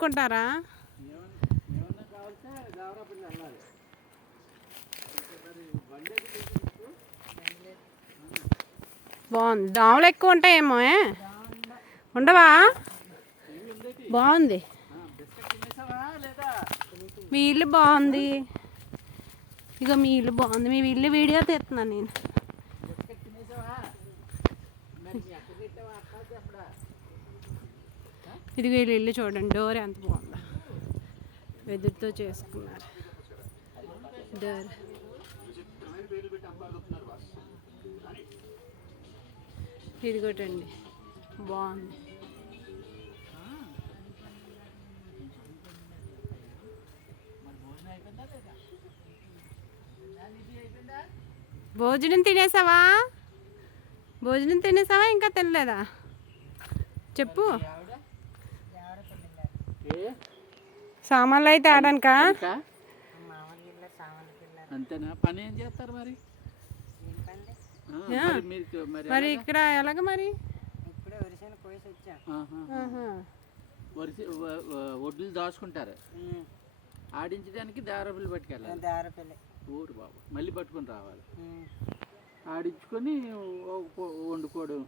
కొనుక్కుంటారా? బాగుంది. దోమలు ఎక్కువ ఉంటాయేమో. ఉండవా? బాగుంది. మీ ఇల్లు బాగుంది. ఇక మీ ఇల్లు బాగుంది. మీ ఇల్లు వీడియో తీస్తున్నాను నేను. ఇది వీళ్ళు ఇల్లు చూడండి. డోర్ ఎంత బాగుందో. వెదురుతో చేసుకున్నారు డోర్. ఇదిగోటండి బాగుంది. భోజనం తినేసావా? భోజనం తినేసావా? ఇంకా తినలేదా? చెప్పు. సామాన్లు అయితే ఆడానుకా? అంతేనా? పని ఏం చేస్తారు మరి? మరి ఇక్కడ ఎలాగ మరి? వడ్లు దాచుకుంటారు. ఆడించడానికి దారపిల్లి పట్టుకెళ్ళాలి. ఊరు బాబు మళ్ళీ పట్టుకొని రావాలి. ఆడించుకొని వండుకోవడం.